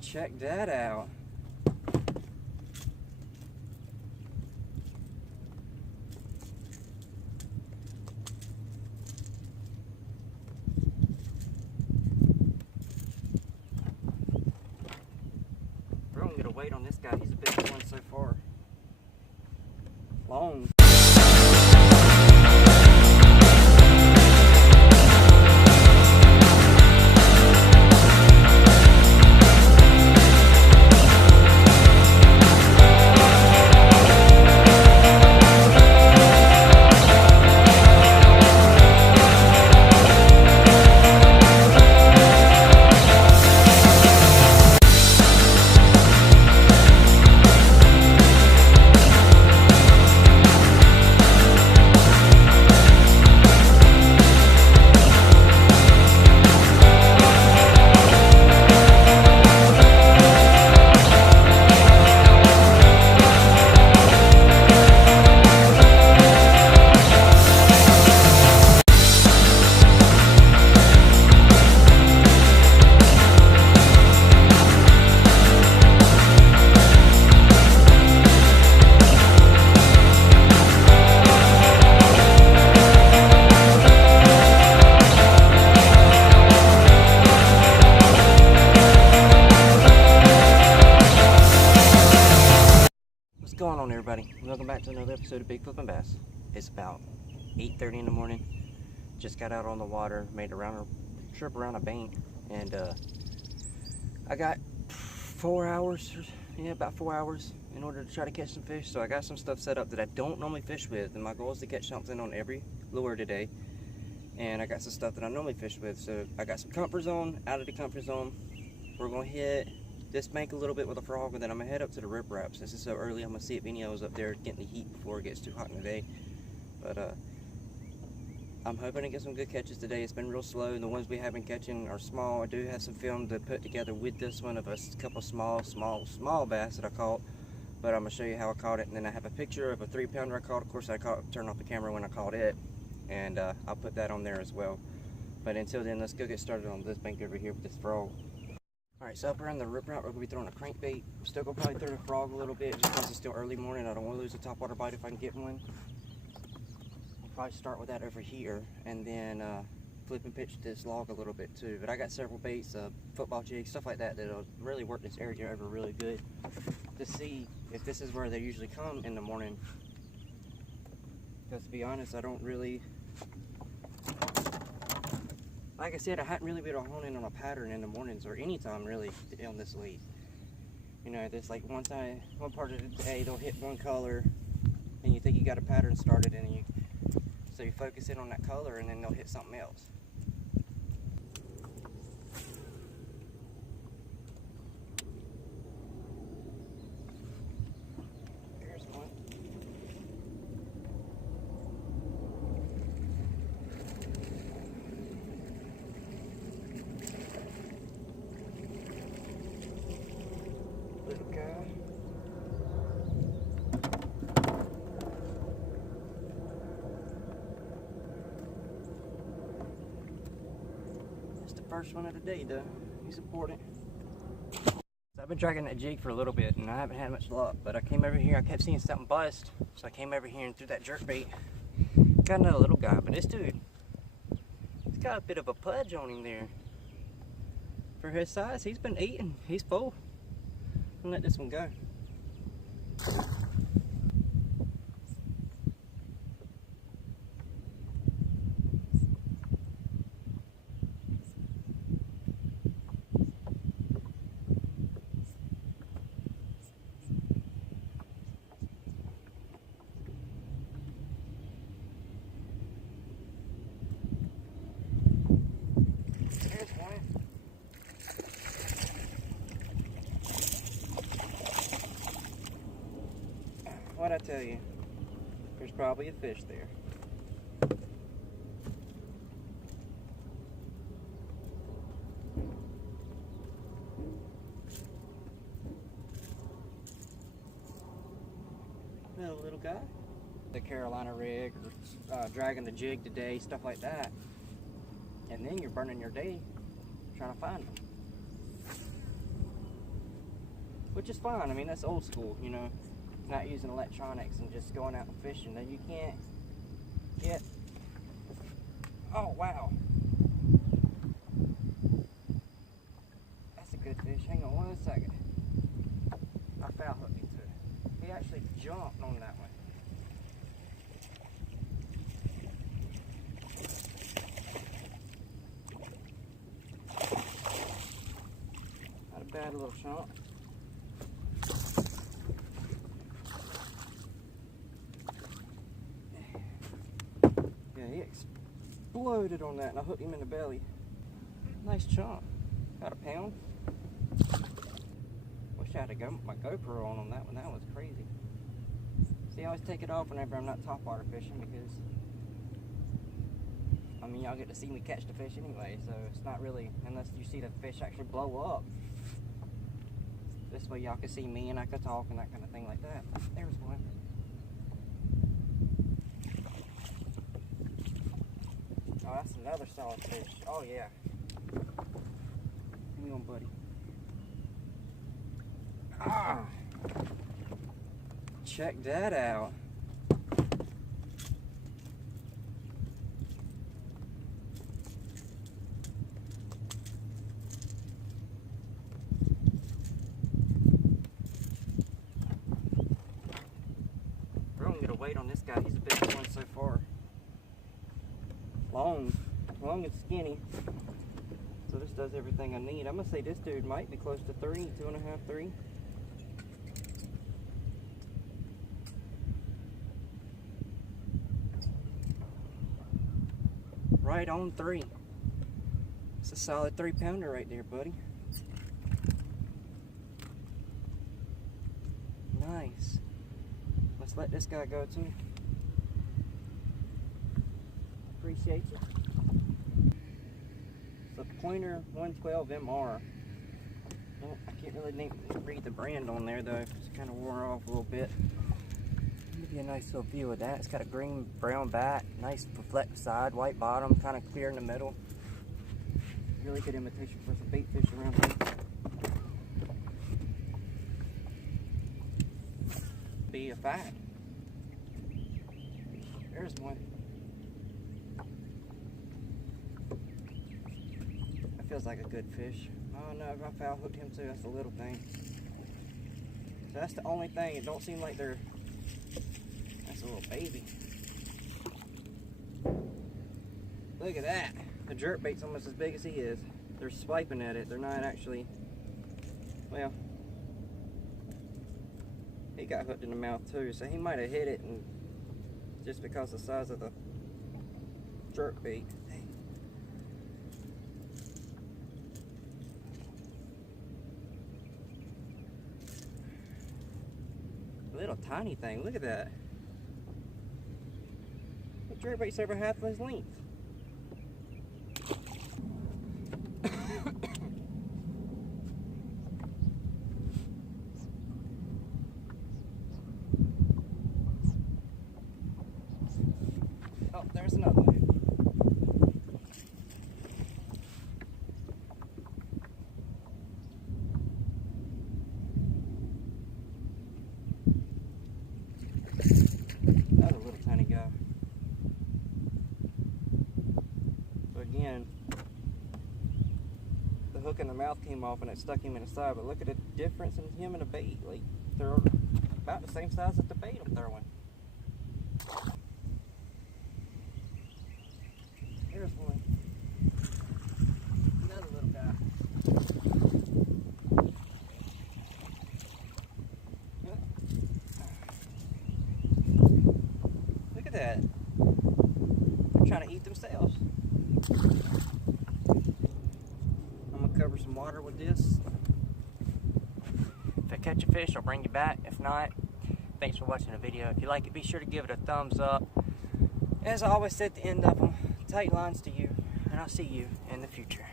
Check that out. We're gonna get a weight on this guy. He's the biggest one so far. Long. What's going on, everybody? Welcome back to another episode of Big Flippin' Bass. It's about 8:30 in the morning. Just got out on the water, made a trip around a bank, and I got 4 hours, about 4 hours in order to try to catch some fish. So I got some stuff set up that I don't normally fish with, and my goal is to catch something on every lure today. And I got some stuff that I normally fish with. So I got some comfort zone, out of the comfort zone. We're gonna hit this bank a little bit with a frog, and then I'm gonna head up to the rip wrap. Since it's so early, I'm gonna see if any of those up there getting the heat before it gets too hot in the day. But I'm hoping to get some good catches today. It's been real slow, and the ones we have been catching are small. I do have some film to put together with this one of a couple small bass that I caught, but I'm gonna show you how I caught it. And then I have a picture of a 3-pounder I caught. Of course, I turned off the camera when I caught it, and I'll put that on there as well. But until then, let's go get started on this bank over here with this frog. Alright, so up around the rip route, we're going to be throwing a crankbait. I'm still going to probably throw the frog a little bit just because it's still early morning. I don't want to lose a topwater bite if I can get one. I'll probably start with that over here and then flip and pitch this log a little bit too. But I got several baits, football jigs, stuff like that that'll really work this area over really good to see if this is where they usually come in the morning. Because to be honest, I don't really... Like I said, I hadn't really been honing on a pattern in the mornings or any time really on this late. You know, there's like one part of the day they'll hit one color and you think you got a pattern started, and so you focus in on that color and then they'll hit something else. There's one. Little guy. That's the first one of the day though. He's important. So I've been dragging that jig for a little bit and I haven't had much luck, but I came over here, I kept seeing something bust, so I came over here and threw that jerk bait. Got another little guy, but this dude, he's got a bit of a pudge on him there. For his size, he's been eating, he's full. I'll let this one go. There's one. What'd I tell you? There's probably a fish there. Another little guy. The Carolina rig, or dragging the jig today, stuff like that. And then you're burning your day trying to find them. Which is fine. I mean, that's old school, you know, not using electronics and just going out and fishing. Then you can't get, oh wow, that's a good fish. Hang on 1 second. I foul hooked him too. He actually jumped on that one. Not a bad little chunk. Yeah, he exploded on that and I hooked him in the belly. Nice chunk. About a pound. Wish I had my GoPro on that one. That was crazy. See, I always take it off whenever I'm not topwater fishing because, I mean, y'all get to see me catch the fish anyway, so it's not really, unless you see the fish actually blow up. This way y'all can see me and I can talk and that kind of thing like that. There's one. Oh, that's another solid fish. Oh yeah. Hang on, buddy. Ah! Check that out. We're gonna get a weight on this guy. He's the biggest one so far. Long and skinny. So this does everything I need. I'm gonna say this dude might be close to 3, 2.5, 3. Right on 3. It's a solid 3-pounder right there, buddy. Nice. Let's let this guy go too. Appreciate you. It's a Pointer 112 MR. I can't really read the brand on there though. It's kind of wore off a little bit. Give you a nice little view of that. It's got a green brown back, nice reflective side, white bottom, kind of clear in the middle. Really good imitation for some bait fish around here. Be a fact. There's one. That feels like a good fish. Oh no, I foul hooked him too. That's a little thing. So that's the only thing. It don't seem like they're. That's a little baby. Look at that. The jerkbait's almost as big as he is. They're swiping at it. They're not actually. Well, he got hooked in the mouth too, so he might have hit it, and just because of the size of the jerkbait. Little tiny thing. Look at that. The jerkbait's over half his length. Oh, there's another one. That's a little tiny guy. So again, the hook in the mouth came off and it stuck him in the side, but look at the difference in him and the bait. Like, they're about the same size as the bait I'm throwing. Here's one. Another little guy. Look at that. They're trying to eat themselves. I'm going to cover some water with this. If I catch a fish, I'll bring you back. If not, thanks for watching the video. If you like it, be sure to give it a thumbs up. As I always say at the end of them, tight lines to you, and I'll see you in the future.